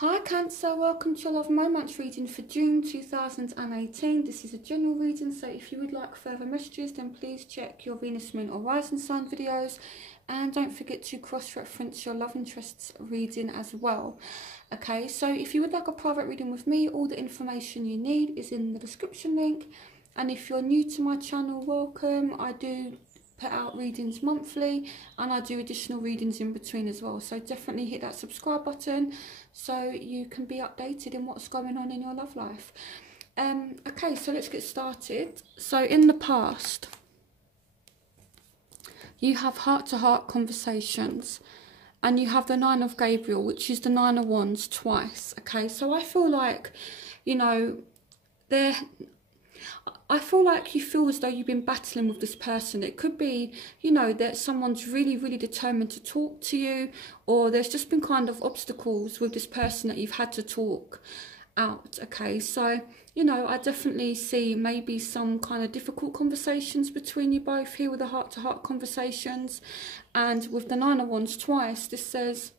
Hi Cancer, welcome to your Love Moments reading for June 2018. This is a general reading, so if you would like further messages then please check your Venus, Moon or Rising sign videos, and don't forget to cross-reference your love interests reading as well. Okay, so if you would like a private reading with me, all the information you need is in the description link, and if you're new to my channel, welcome. I do put out readings monthly and I do additional readings in between as well, so definitely hit that subscribe button so you can be updated in what's going on in your love life. Okay, so let's get started. So in the past you have heart-to-heart conversations, and you have the Nine of Gabriel, which is the Nine of Wands twice. Okay, so I feel like, you know, I feel like you feel as though you've been battling with this person. It could be, you know, that someone's really, really determined to talk to you, or there's just been kind of obstacles with this person that you've had to talk out. Okay, so, you know, I definitely see maybe some kind of difficult conversations between you both here with the heart-to-heart conversations. And with the Nine of Wands twice, this says,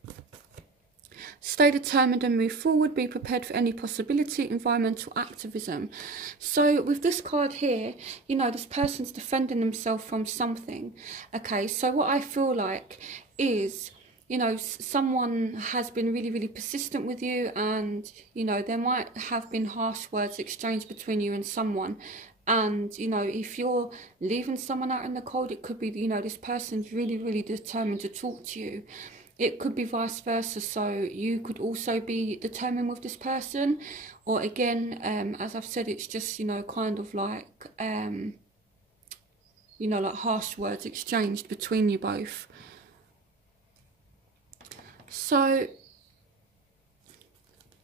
stay determined and move forward. Be prepared for any possibility. Environmental activism. So with this card here, you know, this person's defending themselves from something. Okay, so what I feel like is, you know, someone has been really, really persistent with you, and, you know, there might have been harsh words exchanged between you and someone. And, you know, if you're leaving someone out in the cold, it could be, you know, this person's really, really determined to talk to you. It could be vice versa, so you could also be determined with this person. Or again, as I've said, it's just, you know, kind of like, you know, like harsh words exchanged between you both. So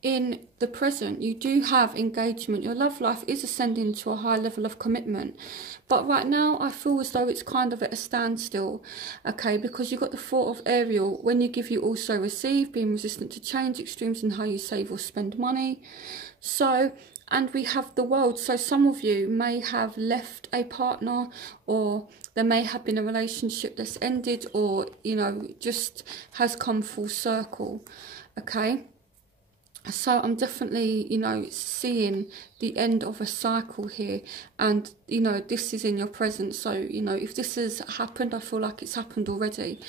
in the present, you do have engagement. Your love life is ascending to a high level of commitment. But right now, I feel as though it's kind of at a standstill. Okay, because you've got the Four of Ariel. When you give, you also receive. Being resistant to change. Extremes in how you save or spend money. So, and we have the World. So some of you may have left a partner, or there may have been a relationship that's ended, or, you know, just has come full circle. Okay. So I'm definitely, you know, seeing the end of a cycle here, and, you know, this is in your present. So, you know, if this has happened, I feel like it's happened already.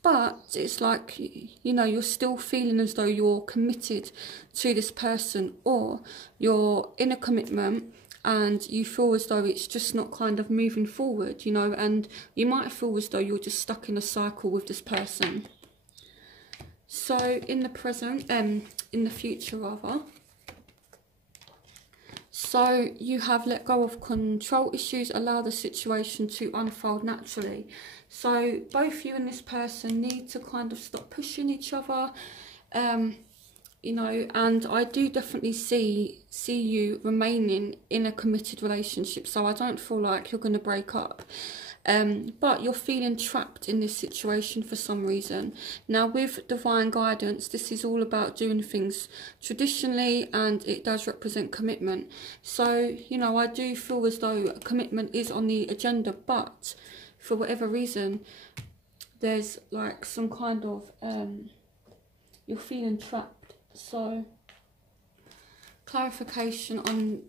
But it's like, you know, you're still feeling as though you're committed to this person, or you're in a commitment and you feel as though it's just not kind of moving forward, you know, and you might feel as though you're just stuck in a cycle with this person. So in the present, in the future rather, so you have let go of control issues, allow the situation to unfold naturally. So both you and this person need to kind of stop pushing each other, you know, and I do definitely see you remaining in a committed relationship. So I don't feel like you're going to break up. But you're feeling trapped in this situation for some reason. Now with divine guidance, this is all about doing things traditionally, and it does represent commitment. So, you know, I do feel as though commitment is on the agenda, but for whatever reason, there's like some kind of, you're feeling trapped. So, clarification on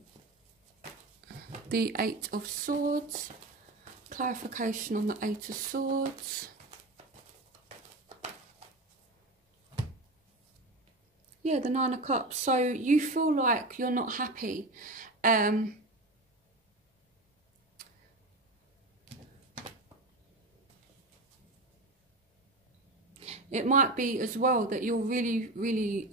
the Eight of Swords. Clarification on the Eight of Swords. Yeah, the Nine of Cups. So you feel like you're not happy. It might be as well that you're really, really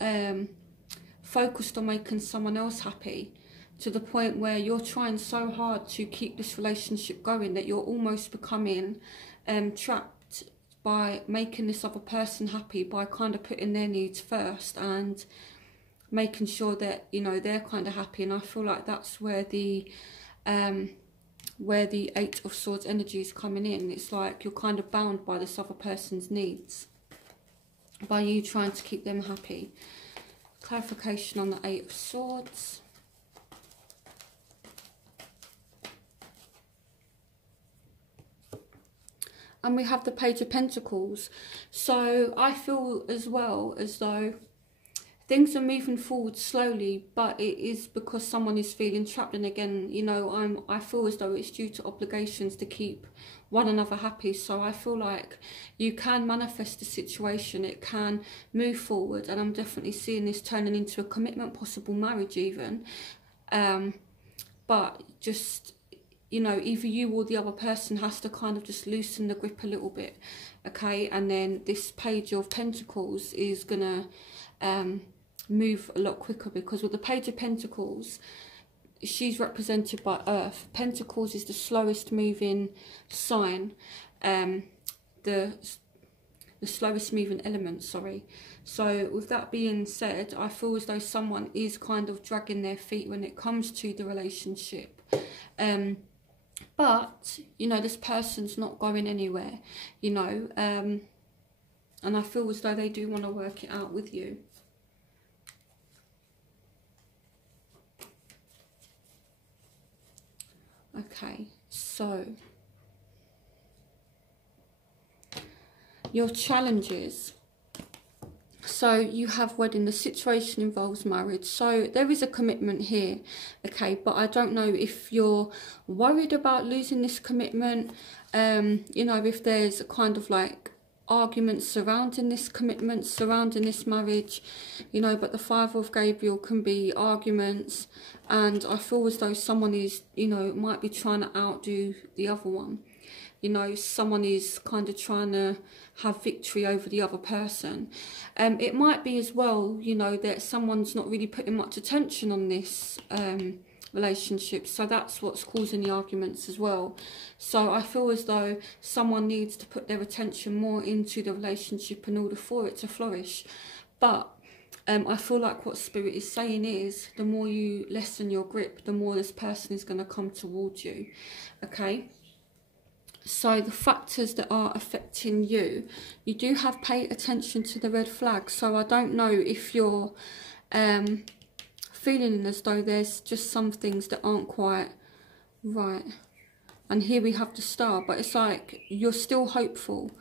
focused on making someone else happy, to the point where you're trying so hard to keep this relationship going that you're almost becoming trapped by making this other person happy, by kind of putting their needs first and making sure that, you know, they're kind of happy. And I feel like that's where the Eight of Swords energy is coming in. It's like you're kind of bound by this other person's needs by you trying to keep them happy. Clarification on the Eight of Swords. And we have the Page of Pentacles. So I feel as well as though things are moving forward slowly, but it is because someone is feeling trapped. And again, you know, I feel as though it's due to obligations to keep one another happy. So I feel like you can manifest the situation, it can move forward, and I'm definitely seeing this turning into a commitment, possible marriage even. But just, you know, either you or the other person has to kind of just loosen the grip a little bit, okay? And then this Page of Pentacles is gonna move a lot quicker, because with the Page of Pentacles, she's represented by Earth. Pentacles is the slowest moving sign, the slowest moving element, sorry. So with that being said, I feel as though someone is kind of dragging their feet when it comes to the relationship. But, you know, this person's not going anywhere, you know, and I feel as though they do want to work it out with you. Okay, so your challenges. So you have wedding, the situation involves marriage. So there is a commitment here, okay, but I don't know if you're worried about losing this commitment, you know, if there's a kind of like arguments surrounding this commitment, surrounding this marriage, you know, but the Five of Gabriel can be arguments, and I feel as though someone is, you know, might be trying to outdo the other one. You know, someone is kind of trying to have victory over the other person. It might be as well, you know, that someone's not really putting much attention on this relationship. So that's what's causing the arguments as well. So I feel as though someone needs to put their attention more into the relationship in order for it to flourish. But I feel like what Spirit is saying is, the more you lessen your grip, the more this person is going to come towards you. Okay? So the factors that are affecting you, you do have pay attention to the red flag. So I don't know if you're feeling as though there's just some things that aren't quite right. And here we have the Star, but it's like you're still hopeful.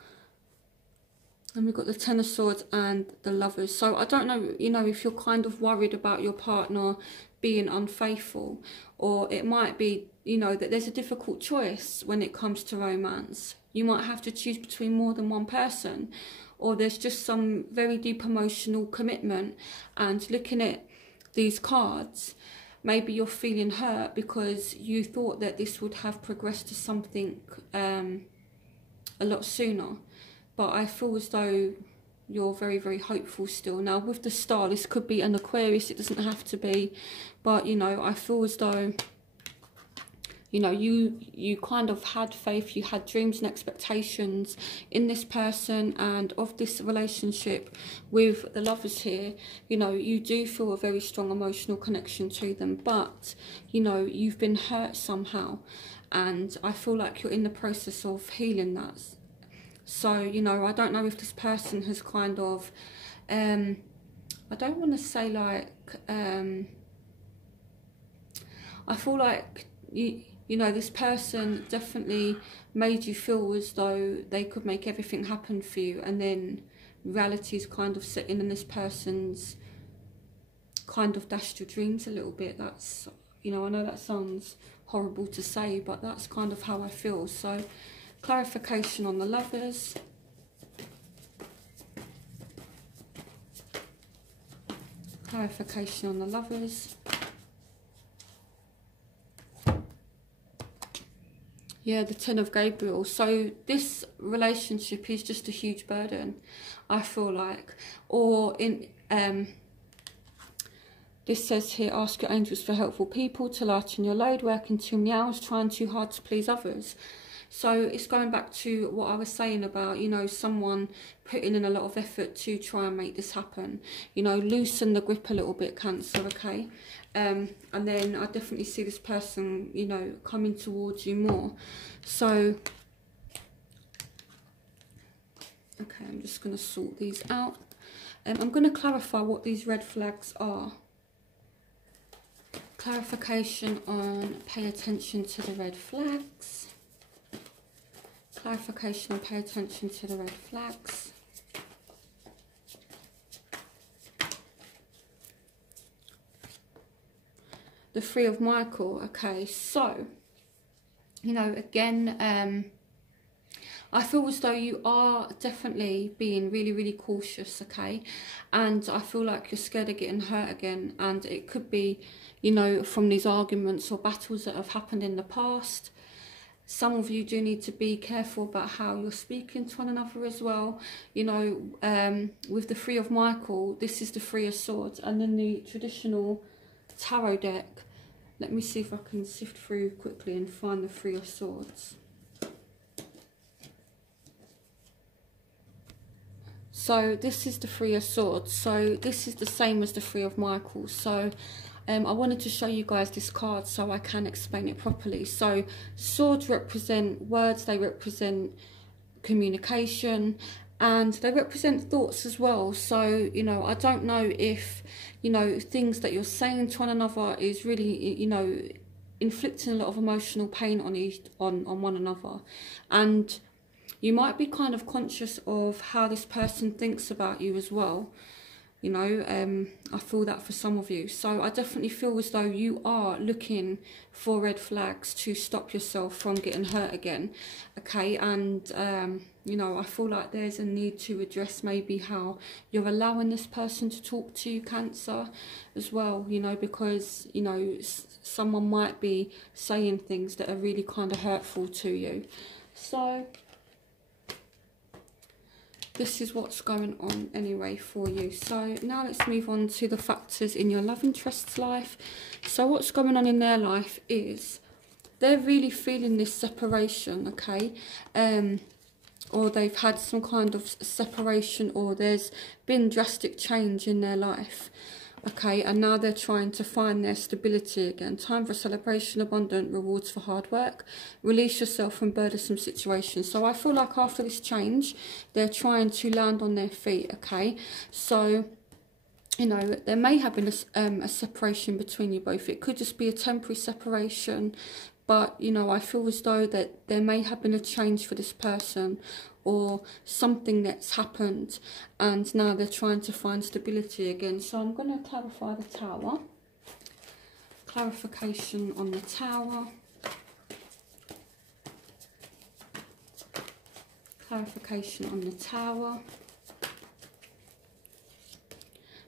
And we've got the Ten of Swords and the Lovers. So I don't know, you know, if you're kind of worried about your partner being unfaithful, or it might be, you know, that there's a difficult choice when it comes to romance. You might have to choose between more than one person, or there's just some very deep emotional commitment. And looking at these cards, maybe you're feeling hurt because you thought that this would have progressed to something a lot sooner. But I feel as though you're very, very hopeful still. Now, with the Star, this could be an Aquarius. It doesn't have to be. But, you know, I feel as though, you know, you kind of had faith. You had dreams and expectations in this person and of this relationship with the Lovers here. You know, you do feel a very strong emotional connection to them. But, you know, you've been hurt somehow. And I feel like you're in the process of healing that. So, you know, I don't know if this person has kind of, I don't want to say like, I feel like, you know, this person definitely made you feel as though they could make everything happen for you. And then reality's kind of set in, and this person's kind of dashed your dreams a little bit. That's, you know, I know that sounds horrible to say, but that's kind of how I feel. So, clarification on the Lovers. Clarification on the Lovers. Yeah, the Ten of Gabriel. So this relationship is just a huge burden, I feel like. Or in this says here, ask your angels for helpful people to lighten your load, working too many hours, trying too hard to please others. So it's going back to what I was saying about, you know, someone putting in a lot of effort to try and make this happen. You know, loosen the grip a little bit, Cancer, okay? And then I definitely see this person, you know, coming towards you more. So, okay, I'm just going to sort these out. I'm going to clarify what these red flags are. Clarification on pay attention to the red flags. Clarification and pay attention to the red flags. the Three of Michael. Okay, so, you know, again, I feel as though you are definitely being really, really cautious, okay? And I feel like you're scared of getting hurt again. And it could be, you know, from these arguments or battles that have happened in the past. Some of you do need to be careful about how you're speaking to one another as well. You know, with the Three of Michael, this is the Three of Swords. And then the traditional tarot deck. Let me see if I can sift through quickly and find the Three of Swords. So this is the Three of Swords. So this is the same as the Three of Michael. So I wanted to show you guys this card so I can explain it properly. So swords represent words, they represent communication, and they represent thoughts as well. So, you know, I don't know if, you know, things that you're saying to one another is really, you know, inflicting a lot of emotional pain on one another. And you might be kind of conscious of how this person thinks about you as well. You know, I feel that for some of you. So I definitely feel as though you are looking for red flags to stop yourself from getting hurt again. Okay, and, you know, I feel like there's a need to address maybe how you're allowing this person to talk to you, Cancer, as well. You know, because, you know, someone might be saying things that are really kind of hurtful to you. So this is what's going on anyway for you. So now let's move on to the factors in your love interest's life. So what's going on in their life is they're really feeling this separation, okay? Or they've had some kind of separation, or there's been drastic change in their life. Okay, and now they're trying to find their stability again. Time for celebration, abundant rewards for hard work. Release yourself from burdensome situations. So I feel like after this change, they're trying to land on their feet, okay? So, you know, there may have been a separation between you both. It could just be a temporary separation. But, you know, I feel as though that there may have been a change for this person, or something that's happened, and now they're trying to find stability again. So I'm going to clarify the Tower. Clarification on the Tower. Clarification on the Tower.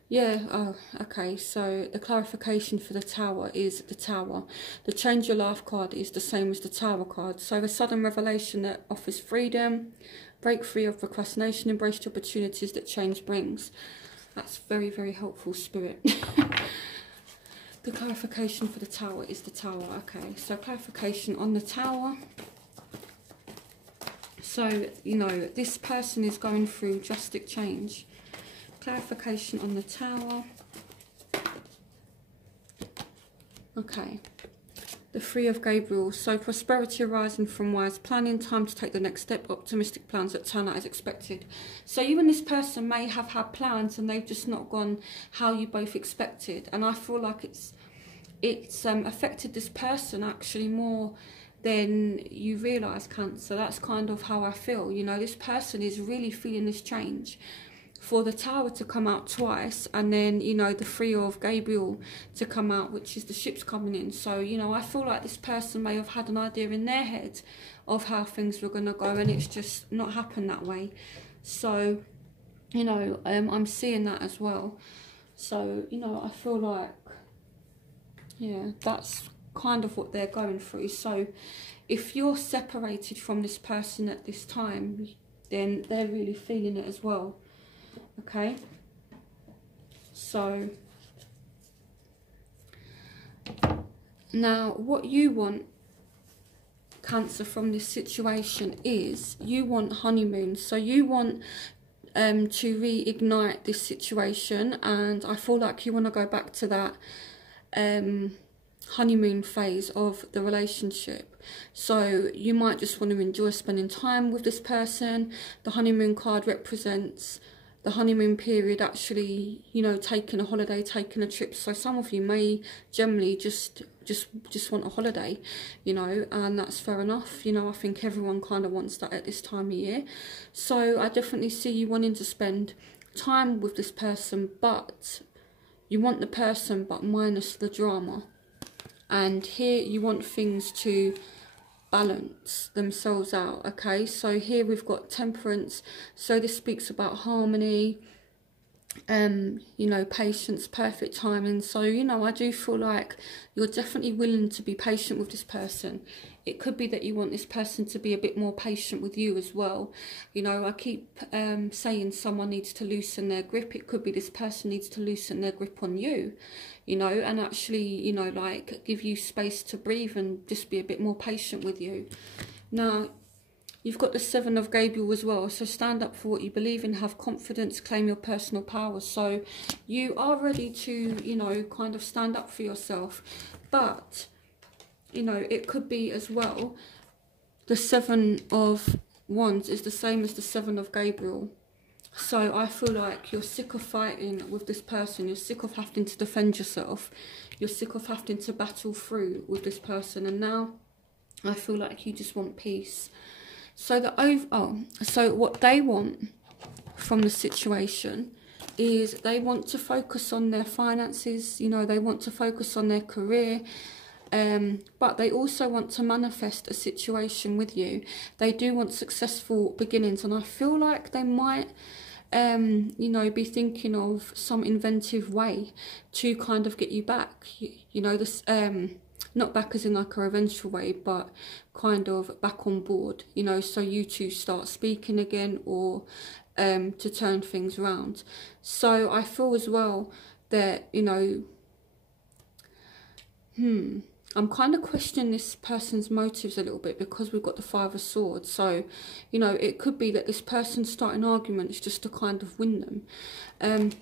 Yeah, oh, okay, so the clarification for the Tower is the Tower. The Change Your Life card is the same as the Tower card. So a sudden revelation that offers freedom, break free of procrastination, embrace the opportunities that change brings. That's very, very helpful, Spirit. The clarification for the Tower is the Tower, okay. So clarification on the Tower. So, you know, this person is going through drastic change. Clarification on the Tower. Okay. The Three of Gabriel. So prosperity arising from wise planning, time to take the next step, optimistic plans that turn out as expected. So you and this person may have had plans and they've just not gone how you both expected. And I feel like it's affected this person actually more than you realise, Cancer. That's kind of how I feel. You know, this person is really feeling this change. For the Tower to come out twice, and then, you know, the Three of Gabriel to come out, which is the ships coming in. So, you know, I feel like this person may have had an idea in their head of how things were going to go, and it's just not happened that way. So, you know, I'm seeing that as well. So, you know, I feel like, yeah, that's kind of what they're going through. So if you're separated from this person at this time, then they're really feeling it as well. Okay, so now what you want, Cancer, from this situation is you want honeymoon. So you want to reignite this situation, and I feel like you want to go back to that honeymoon phase of the relationship. So you might just want to enjoy spending time with this person. The honeymoon card represents the honeymoon period, actually, you know, taking a holiday, taking a trip. So some of you may generally just want a holiday, you know, and that's fair enough. You know, I think everyone kind of wants that at this time of year. So I definitely see you wanting to spend time with this person, but you want the person but minus the drama. And here you want things to balance themselves out, okay? So here we've got Temperance, so this speaks about harmony, you know, patience, perfect timing. So, you know, I do feel like you're definitely willing to be patient with this person. It could be that you want this person to be a bit more patient with you as well. You know, I keep saying someone needs to loosen their grip. It could be this person needs to loosen their grip on you, you know, and actually, you know, like give you space to breathe and just be a bit more patient with you. Now, you've got the Seven of Gabriel as well. So stand up for what you believe in, have confidence, claim your personal power. So you are ready to, you know, kind of stand up for yourself. But, you know, it could be as well, the Seven of Wands is the same as the Seven of Gabriel. So I feel like you're sick of fighting with this person. You're sick of having to defend yourself. You're sick of having to battle through with this person. And now I feel like you just want peace. So so what they want from the situation is they want to focus on their finances, you know, they want to focus on their career, but they also want to manifest a situation with you. They do want successful beginnings, and I feel like they might, you know, be thinking of some inventive way to kind of get you back, you know, this, not back as in like a revengeful way, but kind of back on board, you know, so you two start speaking again, or to turn things around. So I feel as well that, you know, I'm kind of questioning this person's motives a little bit, because we've got the Five of Swords. So, you know, it could be that this person's starting arguments just to kind of win them.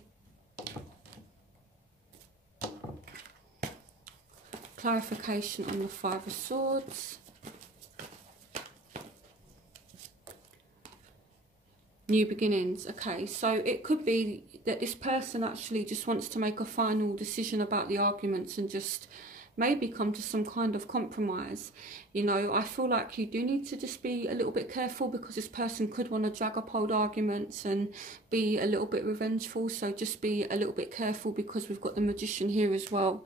Clarification on the Five of Swords. New beginnings. Okay, so it could be that this person actually just wants to make a final decision about the arguments and just maybe come to some kind of compromise. You know, I feel like you do need to just be a little bit careful, because this person could want to drag up old arguments and be a little bit revengeful. So just be a little bit careful, because we've got the Magician here as well.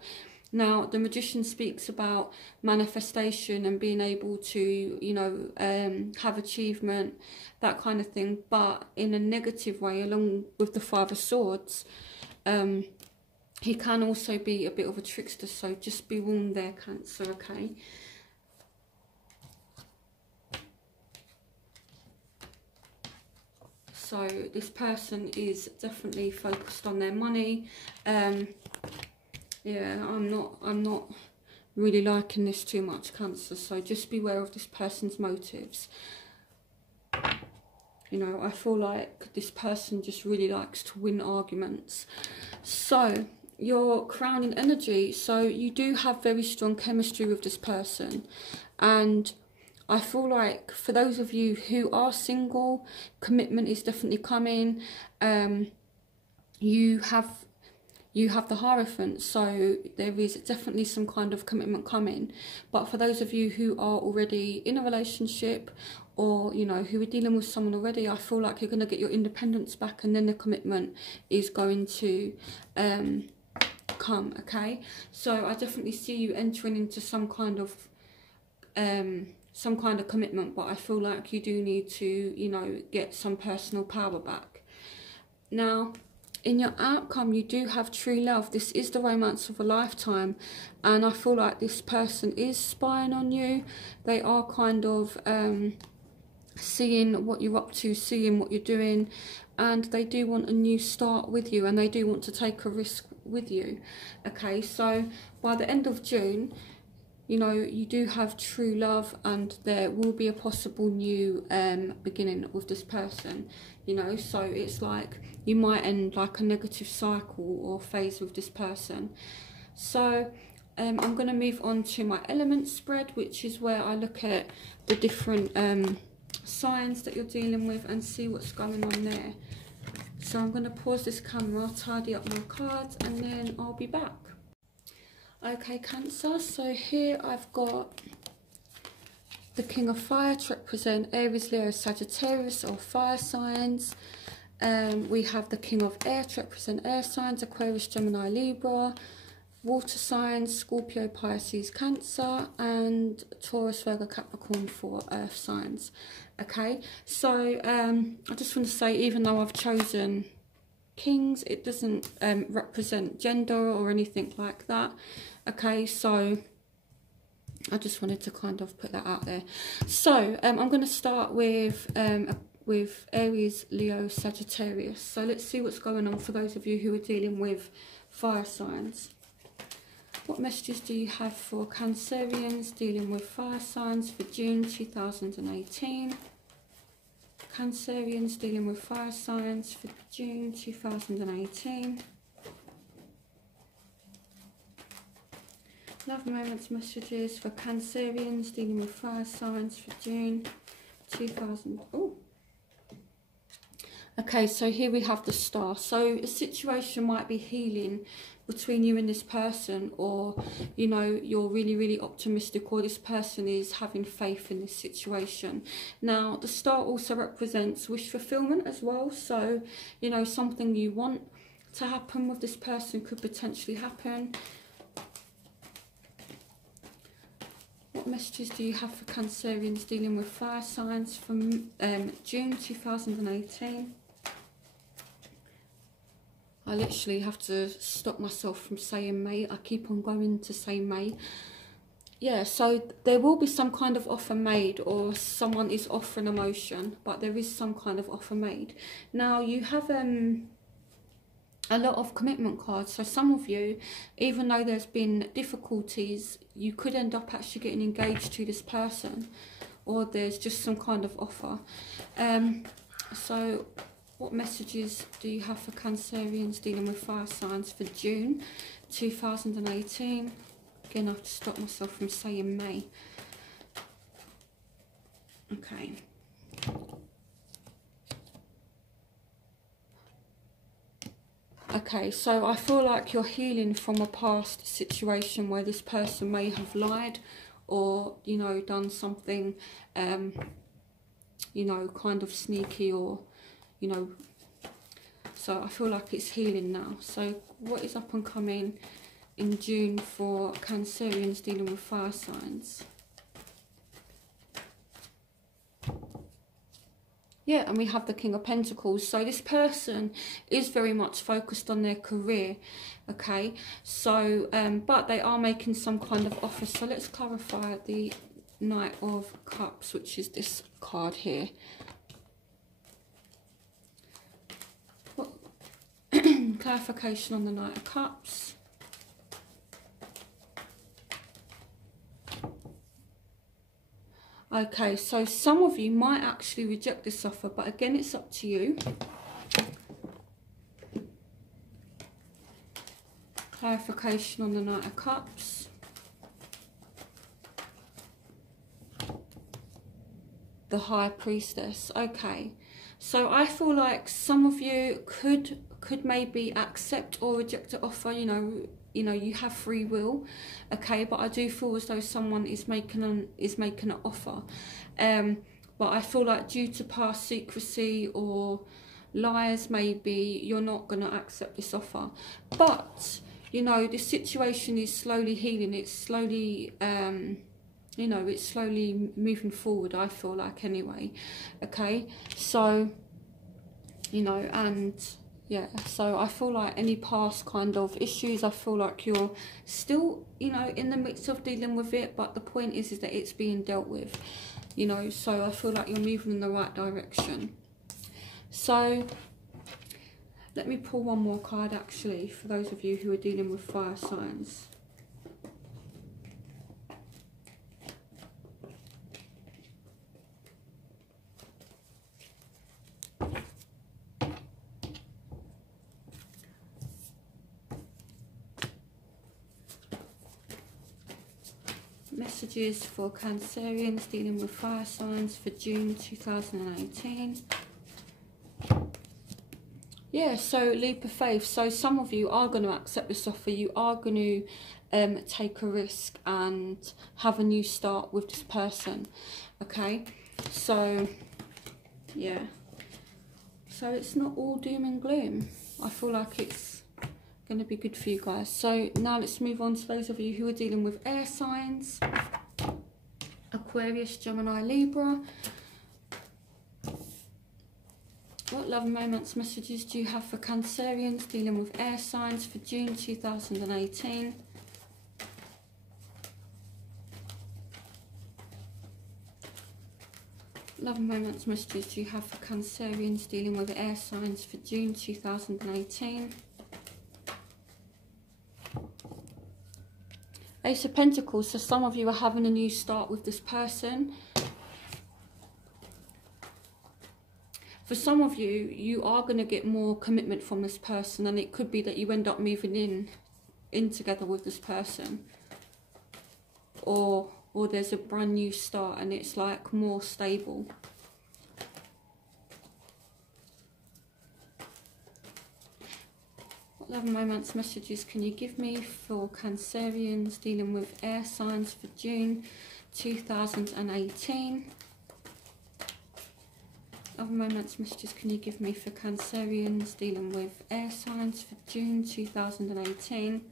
Now, the Magician speaks about manifestation and being able to, you know, have achievement, that kind of thing, but in a negative way, along with the Five of Swords. He can also be a bit of a trickster, so just be warned there, Cancer, okay? So this person is definitely focused on their money. Yeah, I'm not really liking this too much, Cancer, so just beware of this person's motives. You know, I feel like this person just really likes to win arguments. So, your crowning energy, so you do have very strong chemistry with this person, and I feel like for those of you who are single, commitment is definitely coming. You have the Hierophant, so there is definitely some kind of commitment coming. But for those of you who are already in a relationship, or, you know, who are dealing with someone already, I feel like you're going to get your independence back, and then the commitment is going to come, okay? So I definitely see you entering into some kind of commitment, but I feel like you do need to, you know, get some personal power back. Now, in your outcome, you do have true love. This is the romance of a lifetime, and I feel like this person is spying on you. They are kind of seeing what you're up to, seeing what you're doing, and they do want a new start with you, and they do want to take a risk with you. Okay, so by the end of June, you know, you do have true love, and there will be a possible new beginning with this person, you know. So it's like you might end like a negative cycle or phase with this person. So I'm going to move on to my element spread, which is where I look at the different signs that you're dealing with and see what's going on there. So I'm going to pause this camera, tidy up my cards, and then I'll be back. Okay, Cancer, so here I've got the King of Fire to represent Aries, Leo, Sagittarius, or fire signs. We have the King of Air to represent air signs, Aquarius, Gemini, Libra. water signs, Scorpio, Pisces, Cancer, and Taurus, Virgo, Capricorn for earth signs. Okay, so I just want to say, even though I've chosen Kings, it doesn't represent gender or anything like that. Okay, so I just wanted to kind of put that out there. So I'm going to start with Aries, Leo, Sagittarius. So let's see what's going on for those of you who are dealing with fire signs. What messages do you have for Cancerians dealing with fire signs for June 2018? Cancerians dealing with fire signs for June 2018. Love moments messages for Cancerians dealing with fire signs for June 2000. Oh. Okay, so here we have the Star. So a situation might be healing between you and this person, or you know, you're really, really optimistic, or this person is having faith in this situation. Now the Star also represents wish fulfillment as well. So you know, something you want to happen with this person could potentially happen. What messages do you have for Cancerians dealing with fire signs from June 2018? I literally have to stop myself from saying May. I keep on going to say May. Yeah, so there will be some kind of offer made, or someone is offering emotion, but there is some kind of offer made. Now you have a lot of commitment cards. So some of you, even though there's been difficulties, you could end up actually getting engaged to this person, or there's just some kind of offer. So what messages do you have for Cancerians dealing with fire signs for June 2018? Again, I have to stop myself from saying May. Okay. Okay, so I feel like you're healing from a past situation where this person may have lied, or, you know, done something, you know, kind of sneaky, or, you know, so I feel like it's healing now. So what is up and coming in June for Cancerians dealing with fire signs? Yeah, and we have the King of Pentacles. So this person is very much focused on their career, okay? So, but they are making some kind of offer. So let's clarify the Knight of Cups, which is this card here. What clarification on the Knight of Cups? Okay, so some of you might actually reject this offer, but again, it's up to you. Clarification on the Knight of Cups. The High Priestess. Okay, so I feel like some of you could maybe accept or reject the offer. You know, you have free will, okay, but I do feel as though someone is making an offer, but I feel like due to past secrecy or lies, maybe you're not going to accept this offer. But you know, this situation is slowly healing. It's slowly you know, it's slowly moving forward, I feel like, anyway. Okay, so you know, and yeah, so I feel like any past kind of issues, I feel like you're still, you know, in the midst of dealing with it, but the point is that it's being dealt with, you know, so I feel like you're moving in the right direction. So let me pull one more card, actually, for those of you who are dealing with fire signs. Messages for Cancerians dealing with fire signs for June 2018. Yeah, so leap of faith. So some of you are going to accept this offer. You are going to take a risk and have a new start with this person. Okay, so yeah, so it's not all doom and gloom. I feel like it's going to be good for you guys. So now let's move on to those of you who are dealing with air signs. Aquarius, Gemini, Libra. What love and romance messages do you have for Cancerians dealing with air signs for June 2018? Love and romance messages do you have for Cancerians dealing with air signs for June 2018? Ace of Pentacles, so some of you are having a new start with this person. For some of you, you are going to get more commitment from this person, and it could be that you end up moving in together with this person. Or there's a brand new start and it's like more stable. What love and romance messages can you give me for Cancerians dealing with air signs for June 2018? Love and romance messages can you give me for Cancerians dealing with air signs for June 2018?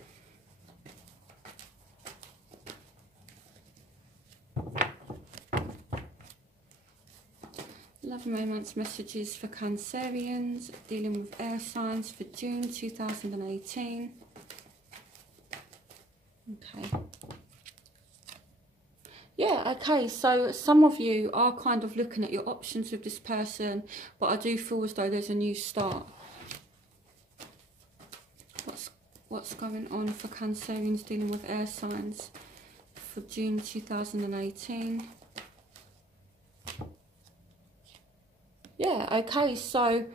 Love and romance messages for Cancerians dealing with air signs for June 2018. Okay. Yeah, okay, so some of you are kind of looking at your options with this person, but I do feel as though there's a new start. What's going on for Cancerians dealing with air signs for June 2018? Yeah, okay, so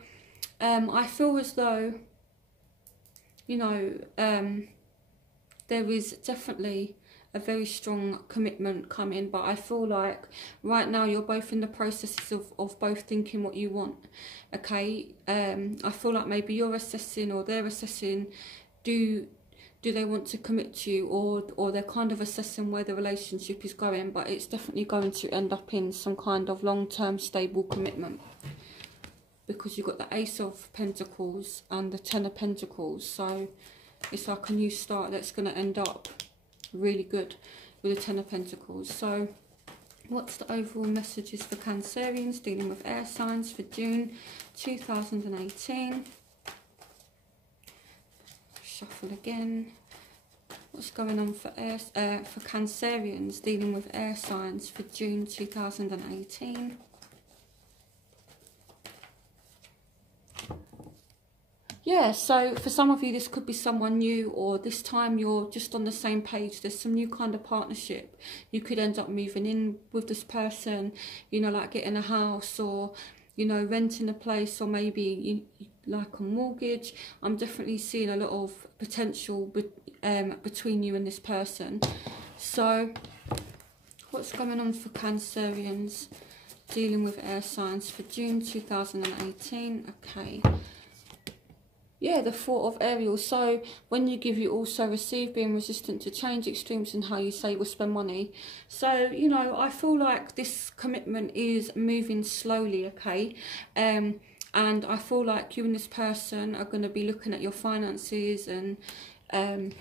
I feel as though, you know, there is definitely a very strong commitment coming, but I feel like right now you're both in the processes of both thinking what you want, okay? I feel like maybe you're assessing or they're assessing, do they want to commit to you, or they're kind of assessing where the relationship is going, but it's definitely going to end up in some kind of long-term stable commitment. Because you've got the Ace of Pentacles and the Ten of Pentacles, so it's like a new start that's going to end up really good with the Ten of Pentacles. So what's the overall messages for Cancerians dealing with air signs for June 2018? Shuffle again. What's going on for Cancerians dealing with air signs for June 2018? Yeah, so for some of you, this could be someone new, or this time you're just on the same page. There's some new kind of partnership. You could end up moving in with this person, you know, like getting a house, or, you know, renting a place, or maybe like a mortgage. I'm definitely seeing a lot of potential between you and this person. So what's going on for Cancerians dealing with air signs for June 2018? Okay. Yeah, the Four of Aerials. So when you give, you also receive, being resistant to change, extremes in how you say will spend money. So, you know, I feel like this commitment is moving slowly, okay? And I feel like you and this person are going to be looking at your finances and,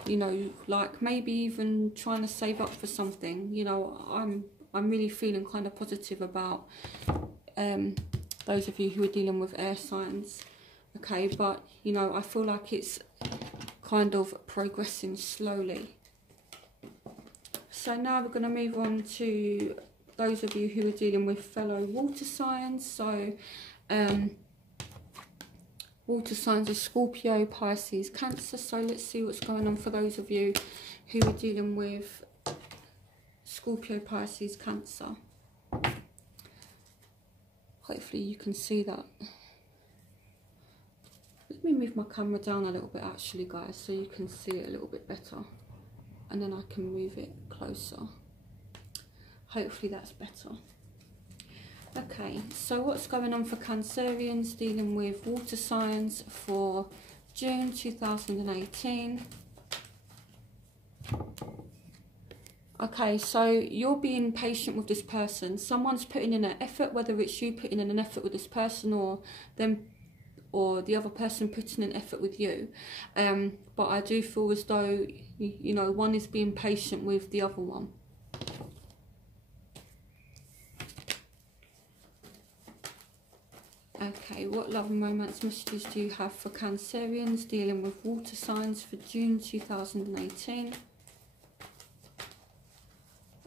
you know, like maybe even trying to save up for something. You know, I'm really feeling kind of positive about those of you who are dealing with air signs. Okay, but, you know, I feel like it's kind of progressing slowly. So now we're going to move on to those of you who are dealing with fellow water signs. So, water signs are Scorpio, Pisces, Cancer. So let's see what's going on for those of you who are dealing with Scorpio, Pisces, Cancer. Hopefully you can see that. Let me move my camera down a little bit actually, guys, so you can see it a little bit better, and then I can move it closer. Hopefully that's better. Okay, so what's going on for Cancerians dealing with water signs for June 2018? Okay, so you're being patient with this person. Someone's putting in an effort, whether it's you putting in an effort with this person or them or the other person putting in effort with you. But I do feel as though, you know, one is being patient with the other one. Okay, what love and romance messages do you have for Cancerians dealing with water signs for June 2018?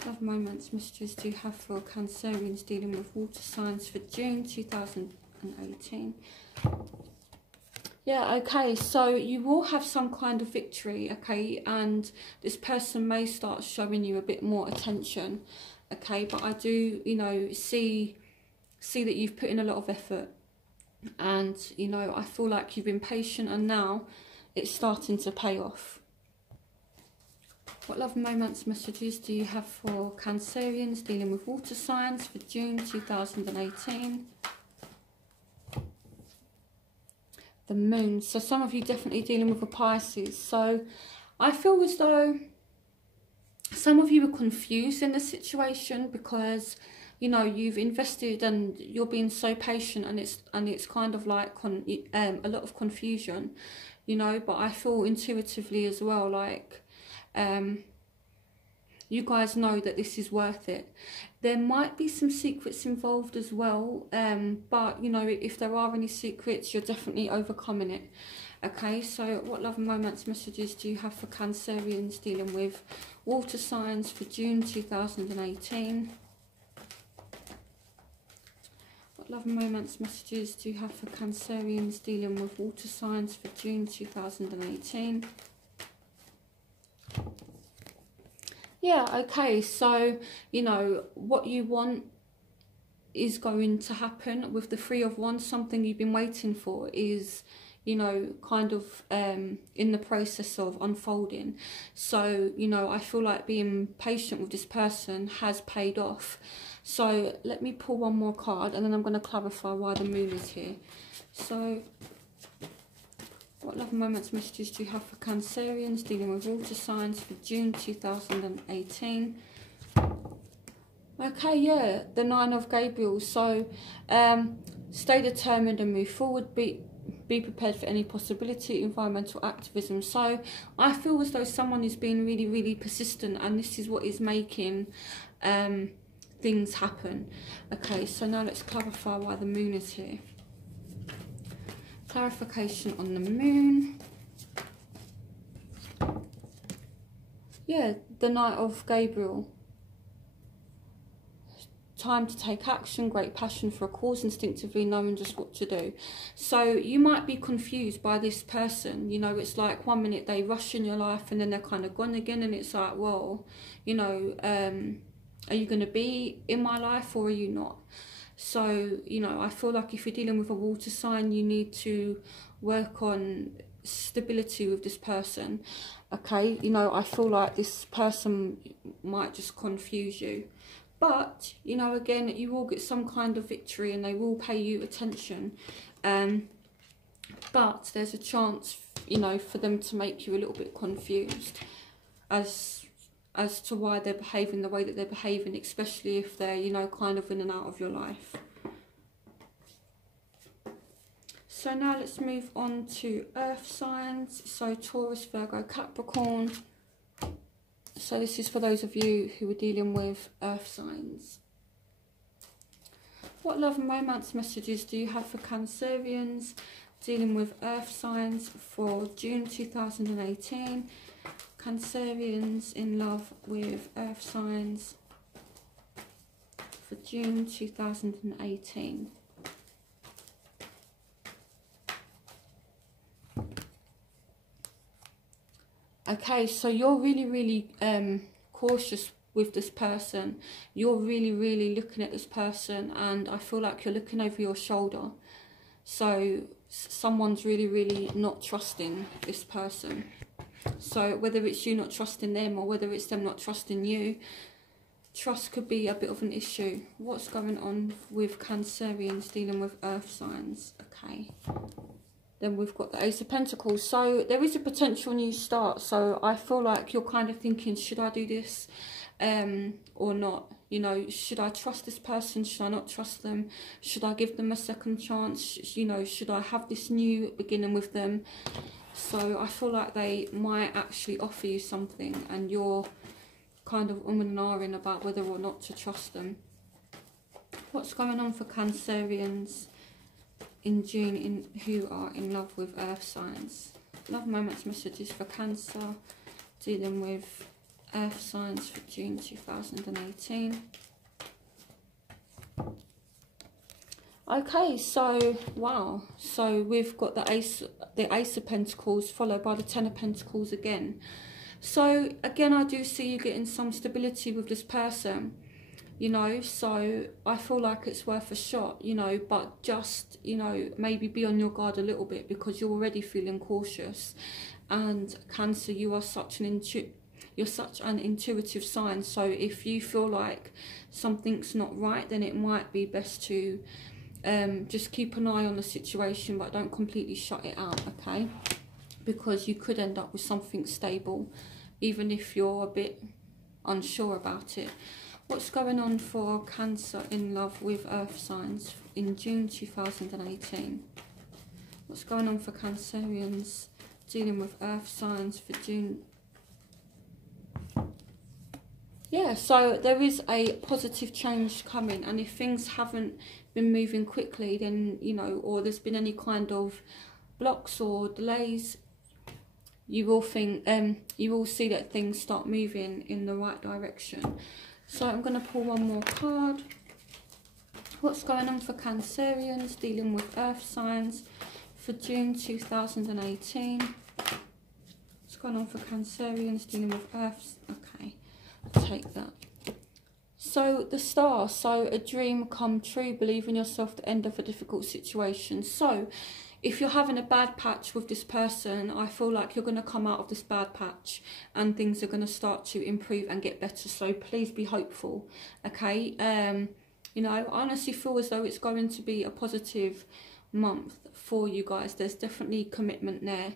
Love and romance messages do you have for Cancerians dealing with water signs for June 2018? Yeah, okay, so you will have some kind of victory, okay, and this person may start showing you a bit more attention, okay, but I do, you know, see that you've put in a lot of effort. And, you know, I feel like you've been patient and now it's starting to pay off. What love and romance messages do you have for Cancerians dealing with water signs for June 2018? The moon. So some of you definitely dealing with a Pisces. So I feel as though some of you are confused in the situation because, you know, you've invested and you're being so patient, and it's kind of like a lot of confusion, you know. But I feel intuitively as well, like you guys know that this is worth it. There might be some secrets involved as well, but you know, if there are any secrets, you're definitely overcoming it. Okay, so what love and romance messages do you have for Cancerians dealing with water signs for June 2018? Love and romance messages do you have for Cancerians dealing with water signs for June 2018? Yeah, okay, so, you know, what you want is going to happen with the Three of Wands. Something you've been waiting for is, you know, kind of in the process of unfolding. So, you know, I feel like being patient with this person has paid off. So let me pull one more card and then I'm going to clarify why the moon is here. So what love and romance messages do you have for Cancerians dealing with water signs for June 2018? Okay, yeah, the Nine of Gabriel. So stay determined and move forward. Be prepared for any possibility. Environmental activism. So I feel as though someone is being really, really persistent, and this is what is making things happen. Okay, so now let's clarify why the moon is here. Clarification on the moon. Yeah, the Knight of Gabriel. Time to take action, great passion for a cause, instinctively knowing just what to do. So you might be confused by this person. You know, it's like 1 minute they rush in your life and then they're kind of gone again, and it's like, well, you know, are you going to be in my life or are you not? So, you know, I feel like if you're dealing with a water sign, you need to work on stability with this person. Okay, you know, I feel like this person might just confuse you. But, you know, again, you will get some kind of victory and they will pay you attention. But there's a chance, you know, for them to make you a little bit confused as to why they're behaving the way that they're behaving, especially if they're, you know, kind of in and out of your life. So now let's move on to earth signs. So Taurus, Virgo, Capricorn. So this is for those of you who are dealing with earth signs. What love and romance messages do you have for Cancerians dealing with earth signs for June 2018? Cancerians in love with earth signs for June 2018. Okay, so you're really, really cautious with this person. You're really, really looking at this person, and I feel like you're looking over your shoulder. So someone's really, really not trusting this person. So whether it's you not trusting them or whether it's them not trusting you, trust could be a bit of an issue. What's going on with Cancerians dealing with earth signs? Okay. Then we've got the Ace of Pentacles. So there is a potential new start. So I feel like you're kind of thinking, should I do this or not? You know, should I trust this person? Should I not trust them? Should I give them a second chance? You know, should I have this new beginning with them? So I feel like they might actually offer you something and you're kind of and ahhing about whether or not to trust them. What's going on for Cancerians in June who are in love with earth signs? Love moments, messages for Cancer dealing with earth signs for June 2018. Okay, so wow, so we've got the Ace of Pentacles followed by the Ten of Pentacles again. So again, I do see you getting some stability with this person, you know, so I feel like it's worth a shot, you know, but just, you know, maybe be on your guard a little bit because you're already feeling cautious. And Cancer, you are such an intuitive sign, so if you feel like something's not right, then it might be best to just keep an eye on the situation, but don't completely shut it out, okay? Because you could end up with something stable, even if you're a bit unsure about it. What's going on for Cancer in love with earth signs in June 2018? What's going on for Cancerians dealing with earth signs for June? Yeah, so there is a positive change coming, and if things haven't been moving quickly, then, you know, or there's been any kind of blocks or delays, you will think you will see that things start moving in the right direction. So I'm going to pull one more card. What's going on for Cancerians dealing with earth signs for June 2018? What's going on for Cancerians dealing with earth? Okay, I'll take that. So the Star, so a dream come true, believe in yourself, the end of a difficult situation. So if you're having a bad patch with this person, I feel like you're going to come out of this bad patch and things are going to start to improve and get better. So please be hopeful, okay? You know, I honestly feel as though it's going to be a positive month for you guys. There's definitely commitment there,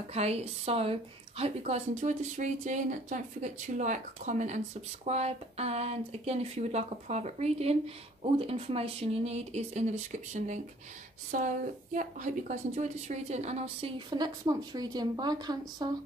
okay? So I hope you guys enjoyed this reading. Don't forget to like, comment and subscribe. And again, if you would like a private reading, all the information you need is in the description link. So yeah, I hope you guys enjoyed this reading and I'll see you for next month's reading. Bye, Cancer.